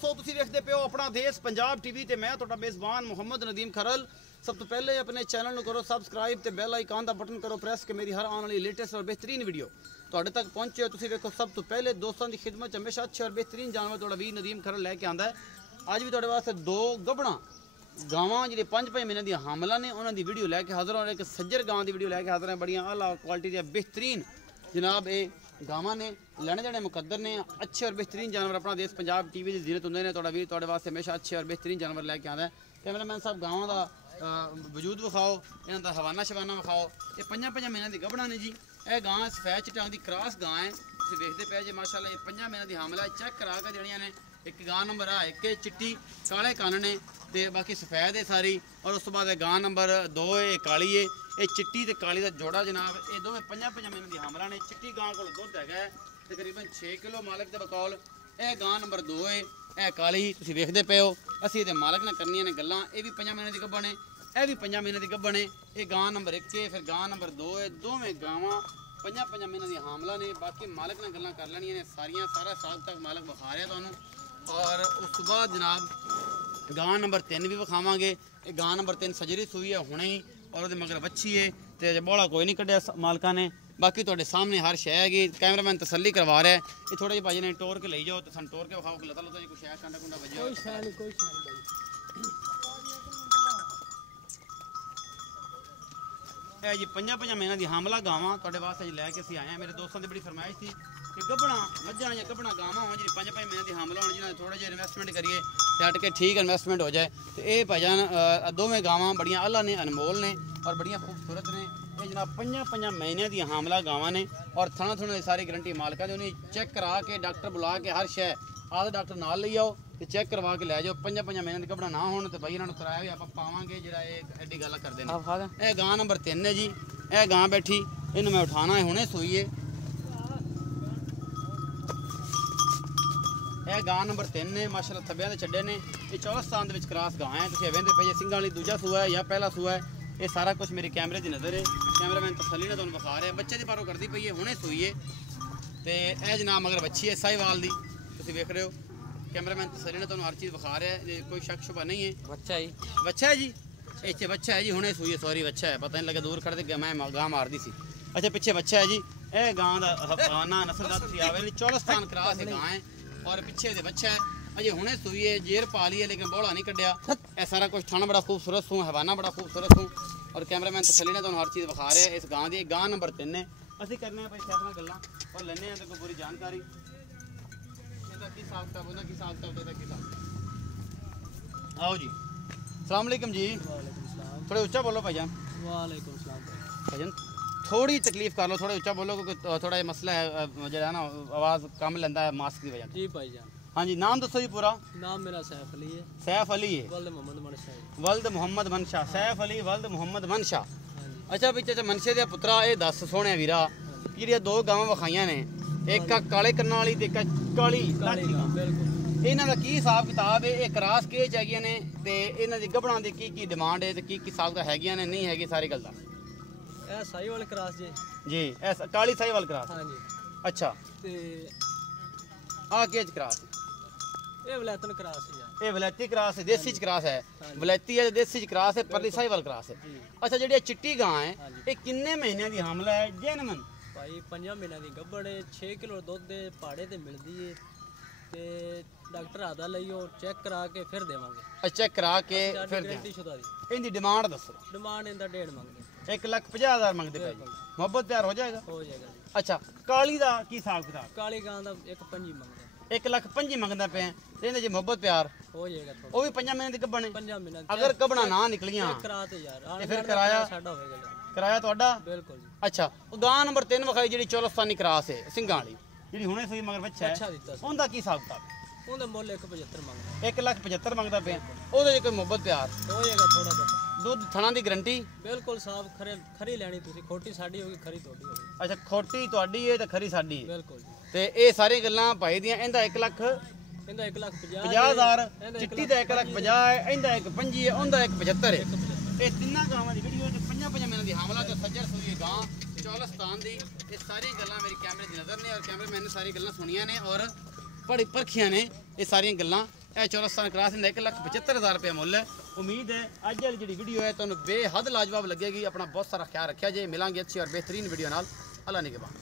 दोस्तों तुसीं वेखदे पे हो अपना देश पंजाब टीवी ते मैं तुहाडा मेज़बान मुहम्मद नदीम खरल। सब तो पहले अपने चैनल नूं करो सबसक्राइब ते बैल आइकन दा बटन करो प्रेस कि मेरी हर आने वाली लेटेस्ट और बेहतरीन वीडियो तुहाडे तक पहुंचे। तुसीं वेखो सब तो पहले दोस्तों की खिदमत हमेशा अच्छे और बेहतरीन जानवर तुहाडा वीर नदीम खरल लैके आंदा है। अज भी तुहाडे वास्ते दो गबड़ा गावां जिहड़े 5-5 महीने दी हामला ने उन्हां दी वीडियो लैके हाज़र हो। एक सज्जर गांव की वीडियो लैके हाज़र है। बड़ियां आला क्वालिटी दी बेहतरीन जनाब ये गावां ने लैने देने मुकद्दर ने अच्छे और बेहतरीन जानवर अपना देश पंजाब टीवी की जीरत होंगे ने। तुहाडा वीर तुहाडे वास्ते हमेशा अच्छे और बेहतरीन जानवर लैके आंदा है। कैमरामैन साहब गावां दा वजूद विखाओ, इन्हां दा हवाना शवाना विखाओ। ये 5-5 महीने दी गबड़ा ने जी। यह गां सफेद चिट्टां दी क्रॉस गां है। तुसीं वेखदे पे जे माशाअल्लाह ये 5 महीने दी हामला चेक करा के देनियां ने। एक गां नंबर आ एक चिट्टी काले कन्न ने ते बाकी सफेद है सारी। और उस तो बाद गां नंबर 2 है काली है। ये चिट्टी ते काली का जोड़ा जनाब ये दोवें 5-5 महीने की हामला ने। चिट्टी गां को दुध है तकरीबन 6 किलो मालिक के बकौल। यह गां नंबर 2 है। यह काली तुसीं वेखदे पे हो। असीं ते मालिक ने करनियां ने गल्लां। ये भी 5 महीने की गब्बन है, यह भी 5 महीने की गब्बन है। ये गां नंबर 1 है, फिर गां नंबर 2 है। दोवें गावां 5-5 महीने की हामला ने। बाकी मालिक ने गल्लां कर लैनियां ने सारियां। सारा साल तक मालिक विखा रहा तुहानूं। और उस तो बाद जनाब गां नंबर 3 भी विखावांगे। ये गां नंबर 3 सजरी सूई है हुणे ही और वो मगर बच्ची है तो बोला कोई नहीं कढ़िया मालका ने। बाकी तुहाडे सामने हर शै हैगी। कैमरामैन तसल्ली करवा रहा है। ये थोड़ा जी भाजी ने टोर के ले जाओ तो सन टोर के विखाओ कि लता लता जी कुछ है कंडा कुंडा बजे कोई शै नहीं भाई। है जी 5-5 महीने की हामला गावां तुहाडे वास्ते लैके असीं आए हैं। मेरे दोस्तों की बड़ी फरमाइश थी कि गबड़ा मझां या गबड़ा गावां होन जी 5-5 महीने की हामला होन जिन्हें थोड़ा जिहा इन्वेस्टमेंट करिए सैट के ठीक इन्वेस्टमेंट हो जाए। तो ये भाईजान दोवें गावां बड़ियां आला ने, अनमोल ने और बड़ियां खूबसूरत ने। ये जनाब 5-5 महीने की हामला गावां ने और थना थुना की सारी गारंटी मालका ने। उन्हें चेक करा के डॉक्टर बुला के हर शै आदे डॉक्टर नाल ले आओ तो चेक करवा के लै जाओ। 5-5 महीने की गबड़ा ना हो तो भाई इन्होंने कराया भी आप पावांगे जिहड़ा ये एड्डी गल करदे ने। यह गां नंबर 3 है जी। यह गां बैठी इन्हूं मैं उठाना है हुणे सूई है। यह गां नंबर 3 ने माशाअल्लाह थब्बियां दे छड्डे ने। ये चौलस्तान दे विच क्रॉस गां है। तुसीं वेंदे पे सिंघां वाली दूजा सूआ है या पहला सूआ है। ये सारा कुछ मेरे कैमरे की नज़र है। कैमरामैन तसल्ली ने तुहानूं विखा रहा है। बच्चे दी पारों करदी पई है हुणे सूई है। तो यह जनाब मगर बच्ची है साहिवाल दी तुसीं वेख रहे हो। कैमरामैन तसल्ली ने तुहानूं हर चीज़ विखा रहा है। कोई शक शुबा नहीं है। बच्चा है बच्चा है जी। इत्थे बच्चा है जी हुणे सूई है। सॉरी बच्चा है पता नहीं लगे दूर खड़े मैं गां मारदी सी। अच्छा पिछे बच्चा है जी। यह गां दा हवाना नस्ल दा तुसीं आवे चौलस्तान क्रॉस है गां है और पिछे दे बच्चा है अजे हुणे सूई है। जेर पा ली है लेकिन बोला नहीं कढ़िया। यह सारा कुछ थाना बड़ा खूबसूरत सूँ हवाना बड़ा खूबसूरत सूँ और कैमरामैन तसल्ली ने तुहानूं हर चीज़ विखा रहे हैं। इस गां दी गां नंबर 3 है। असीं करने भाई सैफना गल्लां और लैने तो कोई पूरी जानकारी इसदा की हिसाब किताब उहदा की हिसाब किताब इसदा की हिसाब। आओ जी अस्सलाम वालेकुम जी। थोड़े उच्चा बोलो भाईजान। वालेकुम सलाम भाईजान थोड़ी तकलीफ कर लो, थोड़ा उच्चा बोलो क्योंकि थोड़ा ये मसला है जो है ना आवाज़ कम लेंदा है मास्क की वजह से। जी भाईजान। हाँ जी नाम दसो जी पूरा। नाम मेरा सैफ अली है। सैफ अली है। वल्द मोहम्मद मनशा है। वल्द मोहम्मद मनशा। सैफ अली वल्द मोहम्मद मनशा। हाँ जी। अच्छा भी चाचा मनशे दे पुत्रा ये दस सोने वीरा जेहड़ियां दो गावां विखाइयां ने एक काले कन्ना वाली ते एक काली काली गां बिल्कुल। इन्हां दा की हिसाब किताब है? एक क्रॉस केज हैगियां ने ते इन्हां दी गबड़ां दी की डिमांड है ते की हिसाब दा हैगियां ने नहीं हैगी सारी गल दा? ए साहिवाल क्रॉस जी ऐसा काली साहिवाल क्रॉस। हाँ जी। अच्छा ते आ केज क्रॉस ये वलैतन क्रॉस है यार। ये वलैती क्रॉस है देसी च क्रॉस है। वलैती है देसी च क्रॉस है परली साहिवाल क्रॉस है। अच्छा जेहड़ी चिट्टी गां है ये किन्ने महीने दी हामला है जेनमन? भाई 5 महीने की गब्बड़ है। 6 किलो दुध पहाड़े ते मिलदी है ते डॉक्टर आदा लईओ चेक करा के फिर देवांगे। चेक करा के फिर गारंटी शुदा दी। इनकी डिमांड दसो। डिमांड इंदा 1.5 मंगदे। 1,50,000 मंगते पे मोहब्बत प्यार हो जाएगा? हो जाएगा जी। अच्छा काली दा की हिसाब किताब? काली गां दा 1.5 मंगदे। 1,05,000 मंगदा पे इहदे च मोहब्बत प्यार हो जाएगा थोड़ा। वो भी 5 महीने दी गब्बन है। 5 महीने अगर गबड़ा ना निकलियां कराते यार ते फिर कराया साडा होएगा यार। कराया ਤੁਹਾਡਾ? बिल्कुल जी। अच्छा गां नंबर 3 विखाई ਜਿਹੜੀ ਚੌਲਸਤਾਨੀ ਕ੍ਰਾਸ ਹੈ ਸਿੰਘਾਂ ਵਾਲੀ ਜਿਹੜੀ ਹੁਣੇ ਸੂਈ ਮਗਰ ਬੱਚਾ ਹੈ अच्छा दिता सी। ਉਹਦਾ ਕੀ ਹਿਸਾਬ ਕਿਤਾਬ? ਉਹਦਾ ਮੁੱਲ 175 ਮੰਗਦਾ। 1,75,000 ਮੰਗਦਾ ਪਿਆ। ਉਹਦੇ 'ਚ ਕੋਈ ਮੁਹੱਬਤ ਪਿਆਰ ਹੋ ਜਾਏਗਾ ਥੋੜਾ ਬਹੁਤ। ਦੁੱਧ ਥਣਾ ਦੀ ਗਰੰਟੀ ਬਿਲਕੁਲ ਸਾਫ ਖਰੀ ਲੈਣੀ ਤੁਸੀਂ। ਖੋਟੀ ਸਾਡੀ ਹੋਗੀ ਖਰੀ ਤੁਹਾਡੀ ਹੋਗੀ। ਅੱਛਾ ਖੋਟੀ ਤੁਹਾਡੀ ਹੈ ਤੇ ਖਰੀ ਸਾਡੀ ਹੈ ਬਿਲकुल ਜੀ। ਤੇ ਇਹ ਸਾਰੀਆਂ ਗੱਲਾਂ ਭਾਈ ਦੀਆਂ। ਇਹਦਾ 1,50,000 ਚਿੱਟੀ ਦਾ 1,50,000 ਹੈ ਇਹਦਾ 1,25 ਹੈ ਉਹਦਾ 1,75 ਹੈ। ਇਹ ਤਿੰਨਾਂ ਗਾਵਾਂ ਦੀ ਵੀਡੀਓ 5 ਮਹੀਨੇ ਦੀ ਹਾਮਲਾ ਤੇ ਸੱਜਰ ਸੂਈ ਗਾਂ ਚੌਲਸਤਾਨ ਦੀ। ਇਹ ਸਾਰੀਆਂ ਗੱਲਾਂ ਮੇਰੀ ਕੈਮਰੇ ਦੀ ਨਜ਼ਰ ਨੇ ਔਰ ਕੈਮਰਾਮੈਨ ਨੇ ਸਾਰੀ ਗੱਲਾਂ ਸੁਣੀਆਂ ਨੇ ਔਰ ਪੜ੍ਹੀ ਪਰਖੀਆਂ ਨੇ। ਇਹ ਸਾਰੀਆਂ ਗੱਲਾਂ ਇਹ ਚੌਰਸਤਾਨ ਕਰਾਸ ਦਾ 1,75,000 रुपये ਮੁੱਲ है। उम्मीद है अज वाली जी वीडियो है तुहानू बेहद लाजवाब लगेगी। अपना बहुत सारा ख्याल रखा जे, मिलांगे अच्छी और बेहतरीन वीडियो नाल। अल्लाह निगहबान।